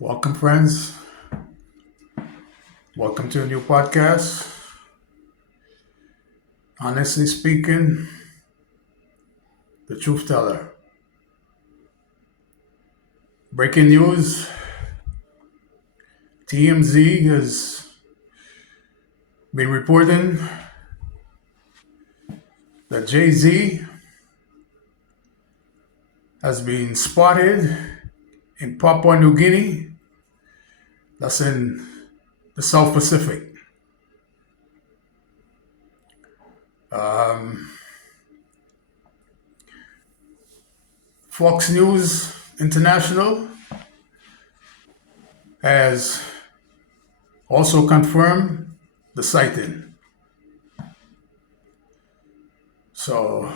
Welcome, friends. Welcome to a new podcast. Honestly speaking, the truth teller. Breaking news: TMZ has been reporting that Jay Z has been spotted in Papua New Guinea, that's in the South Pacific. Um, Fox News International has also confirmed the sighting. So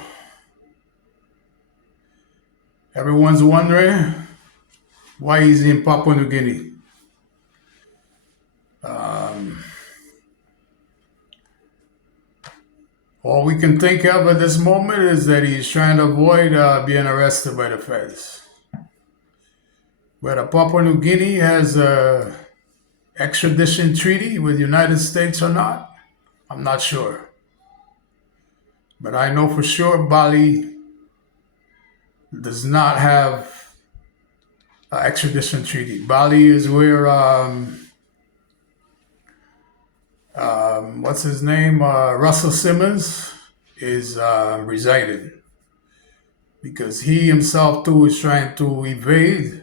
everyone's wondering why he's in Papua New Guinea. Um, all we can think of at this moment is that he's trying to avoid being arrested by the feds. Whether Papua New Guinea has a extradition treaty with the United States or not, I'm not sure. But I know for sure Bali does not have an extradition treaty. Bali is where what's his name? Russell Simmons is residing because he himself too is trying to evade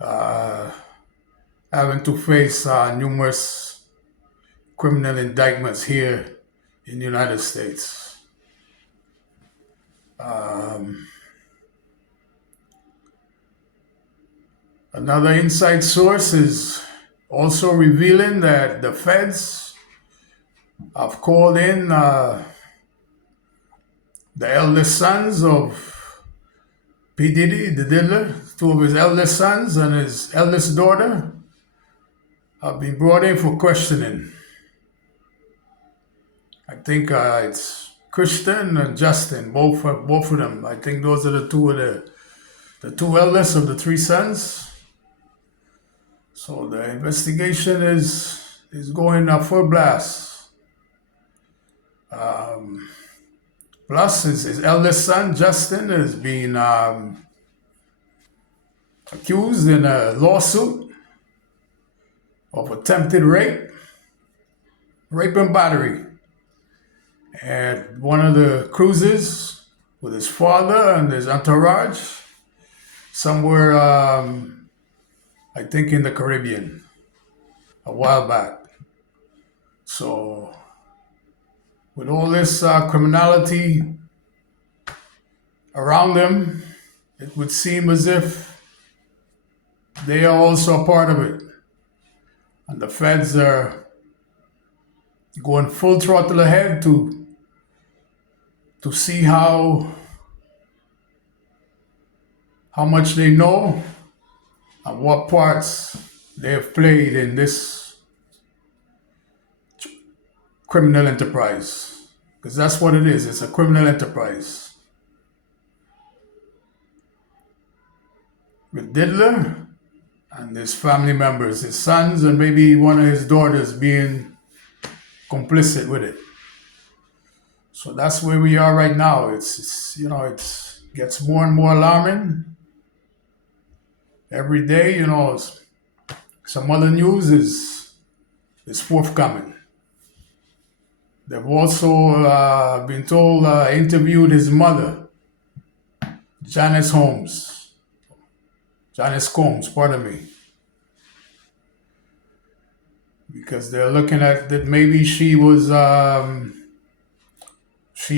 uh, having to face numerous criminal indictments here in the United States. Um, Another inside source is also revealing that the feds have called in the eldest sons of P. Diddy, the diddler, two of his eldest sons and his eldest daughter have been brought in for questioning. I think it's Christian and Justin, both of them. I think those are the two eldest of the three sons. So the investigation is going full blast. Um, Plus, his eldest son Justin is being accused in a lawsuit of attempted rape and battery at one of the cruises with his father and his entourage somewhere, I think, in the Caribbean a while back. So, with all this criminality around them, it would seem as if they are also a part of it. And the feds are going full throttle ahead to see how much they know and what parts they have played in this criminal enterprise. Because that's what it is. It's a criminal enterprise. With Diddler and his family members, his sons and maybe one of his daughters being complicit with it. So that's where we are right now. It's gets more and more alarming every day. Some other news is forthcoming. They've also been told interviewed his mother, Janice Holmes, Janice Combs, pardon me, because they're looking at that maybe she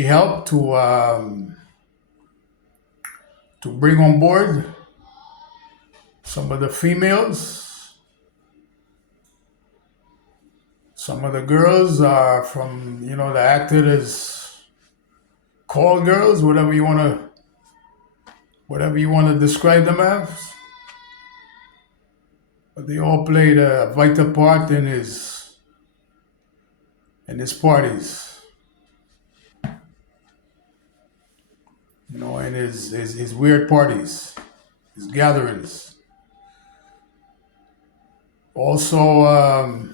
helped to bring on board some of the females. Some of the girls are from, the acted as call girls, whatever you want to describe them as. But they all played a vital part in his parties, in his weird parties, his gatherings. Also,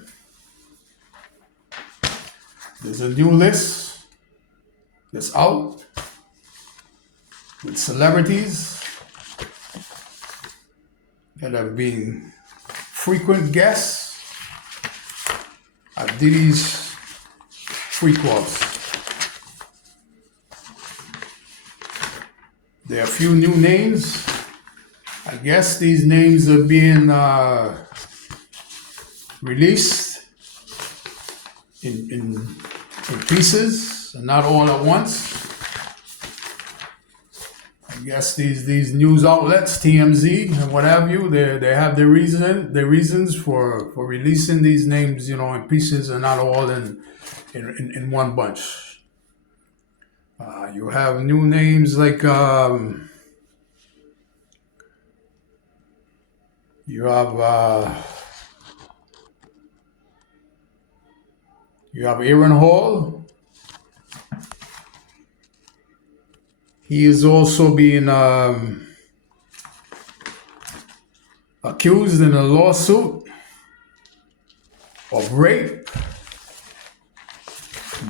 there's a new list that's out with celebrities that have been frequent guests at Diddy's freak offs. There are a few new names. I guess these names are being released in pieces and not all at once. I guess these news outlets, TMZ and what have you, they have their reasons for releasing these names, in pieces and not all in one bunch. You have new names like you have Aaron Hall. He is also being accused in a lawsuit of rape,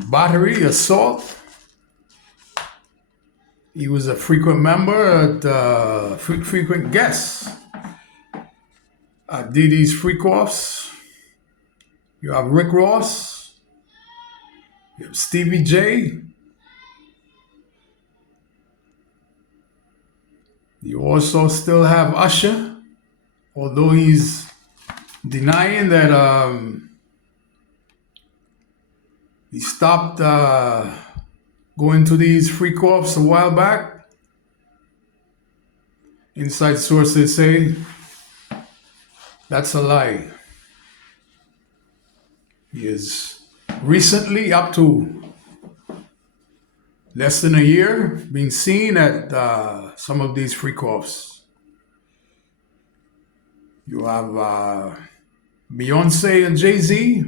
battery, assault. He was a frequent member, frequent guest at Diddy's freak offs. You have Rick Ross. You have Stevie J. You also still have Usher, although he's denying that he stopped going to these freak offs a while back. Inside sources say that's a lie. He is recently, up to less than a year, being seen at some of these freak offs. You have Beyonce and Jay-Z.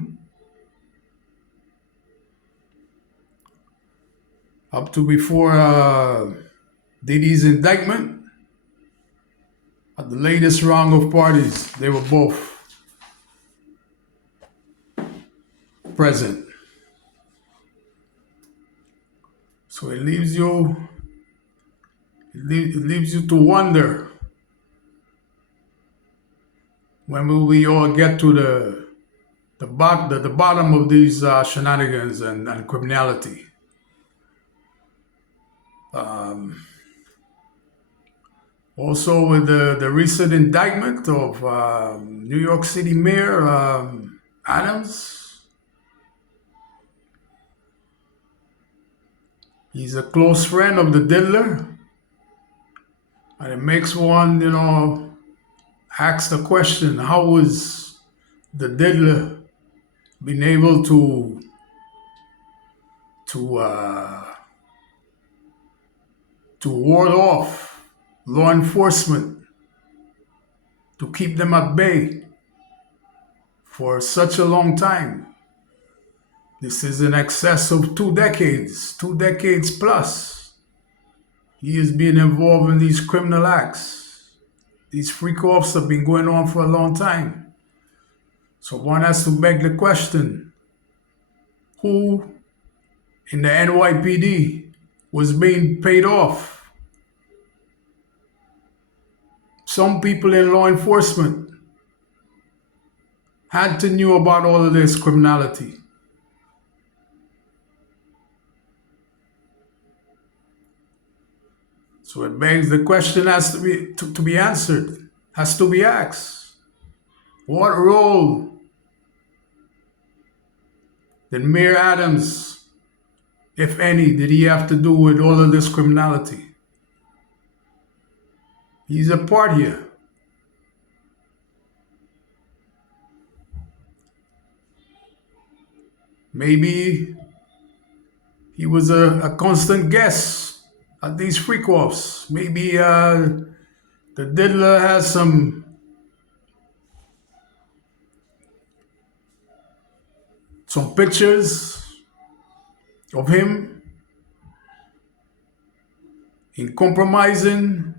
Up to before Diddy's indictment, at the latest round of parties, they were both present. So it leaves you to wonder, when will we all get to the bottom of these shenanigans and criminality? Also, with the recent indictment of New York City Mayor Adams, he's a close friend of the diddler, and it makes one, ask the question: how was the diddler being able to ward off law enforcement, to keep them at bay for such a long time? This is in excess of 2 decades plus. He is being involved in these criminal acts. These freak offs have been going on for a long time. So one has to beg the question: who in the NYPD was being paid off? Some people in law enforcement had to know about all of this criminality. So it begs the question, has to be answered, has to be asked: what role did Mayor Adams, if any, did he have to do with all of this criminality? He's a part here. Maybe he was a constant guest at these freak offs. Maybe the diddler has some pictures of him in compromising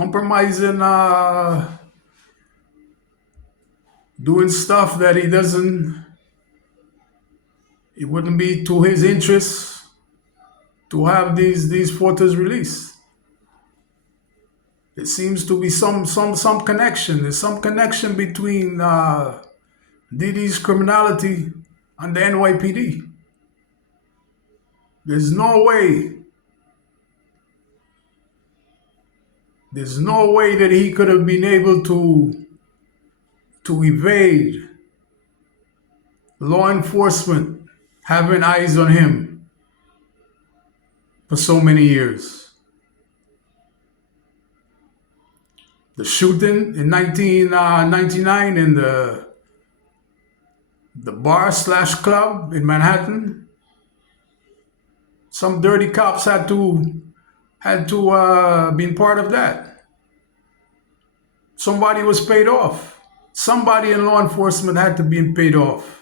compromising, doing stuff that it wouldn't be to his interest to have these photos released. There seems to be some connection. There's some connection between Diddy's criminality and the NYPD. There's no way. There's no way that he could have been able to evade law enforcement having eyes on him for so many years. The shooting in 1999 in the bar slash club in Manhattan, some dirty cops had to be part of that. Somebody was paid off. Somebody in law enforcement had to be paid off.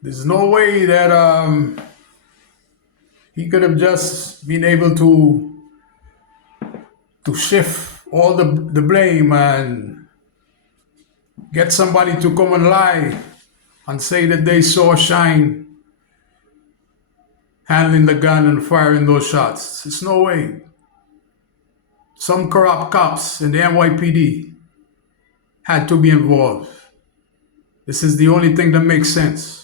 There's no way that he could have just been able to shift all the blame and get somebody to come and lie and say that they saw Shine handling the gun and firing those shots. There's no way. Some corrupt cops in the NYPD had to be involved. This is the only thing that makes sense.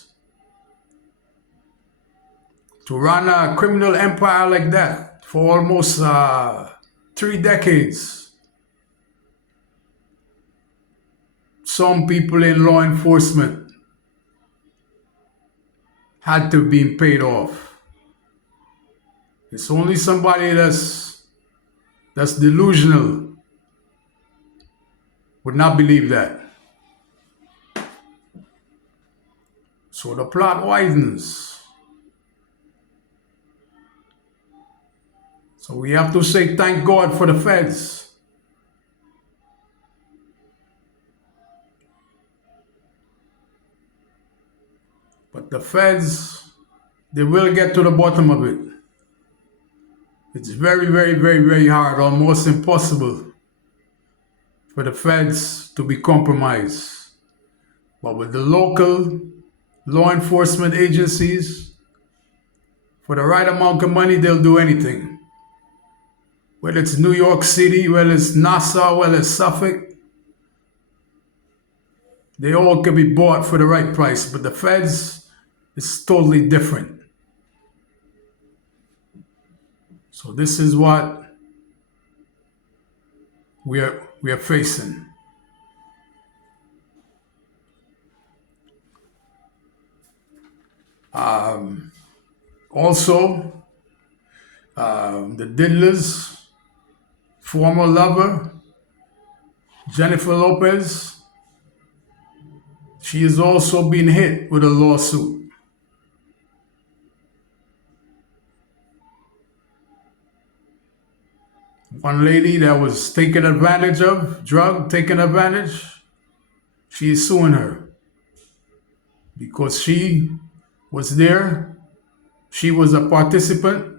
To run a criminal empire like that for almost 3 decades. Some people in law enforcement had to be paid off. It's only somebody that's delusional would not believe that. So the plot widens. So we have to say thank God for the feds. But the feds, they will get to the bottom of it. It's very, very, very, very hard, almost impossible for the feds to be compromised. But with the local law enforcement agencies, for the right amount of money, they'll do anything. Whether it's New York City, whether it's Nassau, whether it's Suffolk, they all can be bought for the right price. But the feds is totally different. So this is what we are facing. Also, the Diddler's former lover, Jennifer Lopez, she is also being hit with a lawsuit. One lady that was taken advantage of, taken advantage, she is suing her because she was there. She was a participant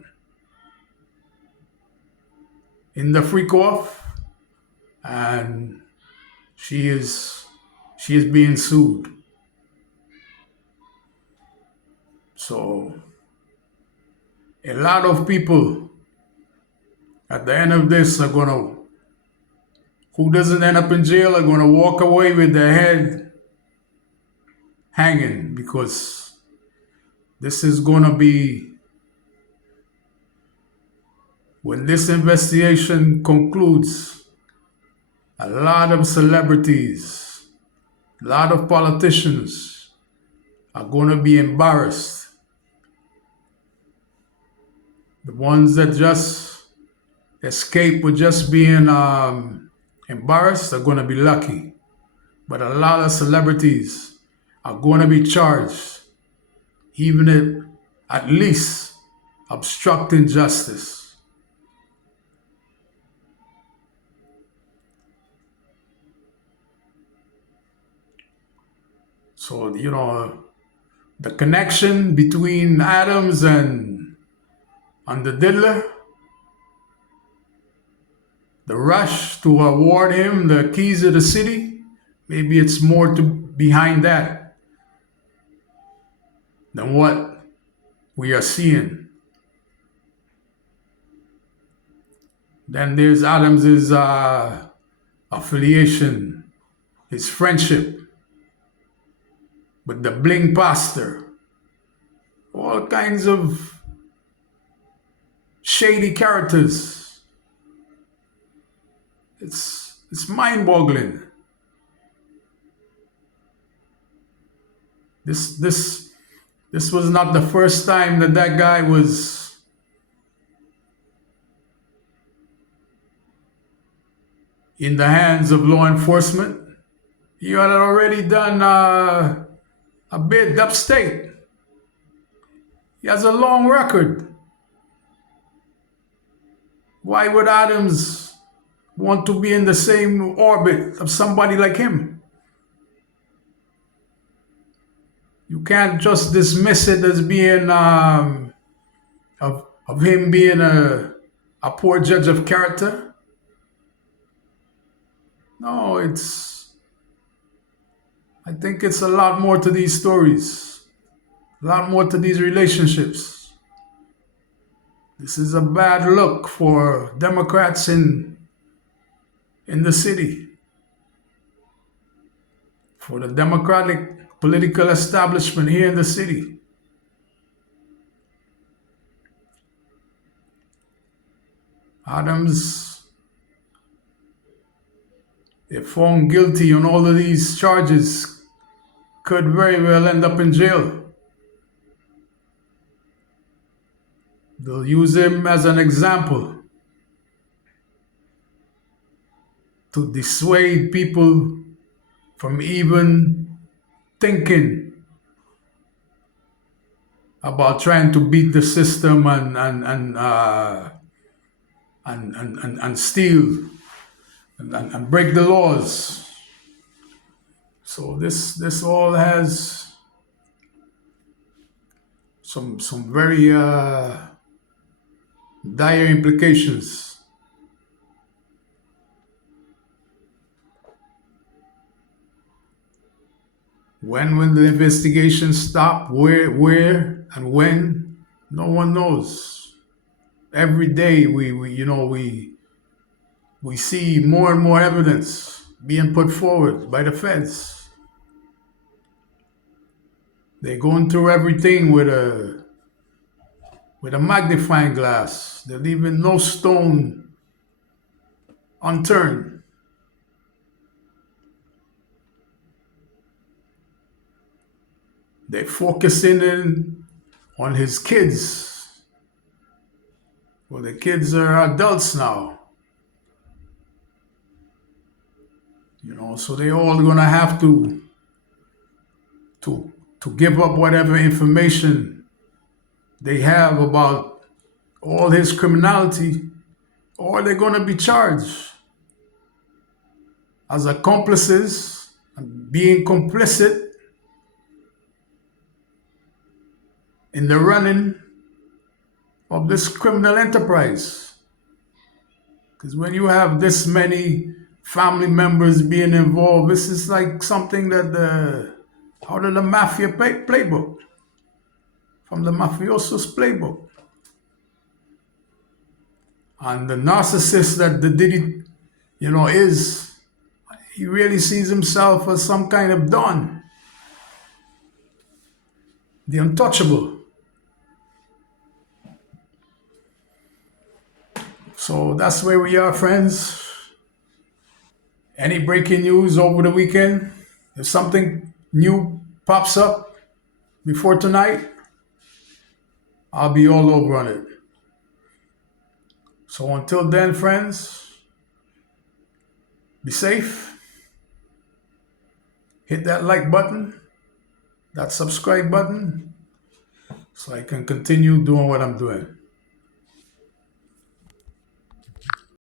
in the freak off, and she is being sued. So a lot of people at the end of this are who doesn't end up in jail, are gonna walk away with their head hanging, because this is gonna be, when this investigation concludes, a lot of celebrities, a lot of politicians are going to be embarrassed. The ones that just escape with just being embarrassed are going to be lucky. But a lot of celebrities are going to be charged, even if at least obstructing justice. So, the connection between Adams and the diddler, the rush to award him the keys of the city, maybe it's more to behind that than what we are seeing. Then there's Adams's affiliation, his friendship with the bling pastor, all kinds of shady characters. It's mind-boggling. This was not the first time that guy was in the hands of law enforcement. He had already done a bid upstate. He has a long record. Why would Adams want to be in the same orbit of somebody like him? You can't just dismiss it as being of him being a poor judge of character. No, I think it's a lot more to these stories, a lot more to these relationships. This is a bad look for Democrats in the city, for the Democratic political establishment here in the city. Adams, if found guilty on all of these charges, could very well end up in jail. They'll use him as an example to dissuade people from even thinking about trying to beat the system and steal and break the laws. So this all has some very dire implications. When will the investigation stop? Where and when? No one knows. Every day we see more and more evidence being put forward by the feds. They're going through everything with a magnifying glass. They're leaving no stone unturned. They're focusing in on his kids. Well, the kids are adults now. So they all gonna have to give up whatever information they have about all his criminality, or they're gonna be charged as accomplices and being complicit in the running of this criminal enterprise. Because when you have this many family members being involved, this is like something that out of the Mafia playbook, from the mafioso's playbook. And the narcissist that the Diddy, is, he really sees himself as some kind of Don, the untouchable. So that's where we are, friends. Any breaking news over the weekend? If something new pops up before tonight, I'll be all over on it. So until then, friends, be safe. Hit that like button, that subscribe button, so I can continue doing what I'm doing.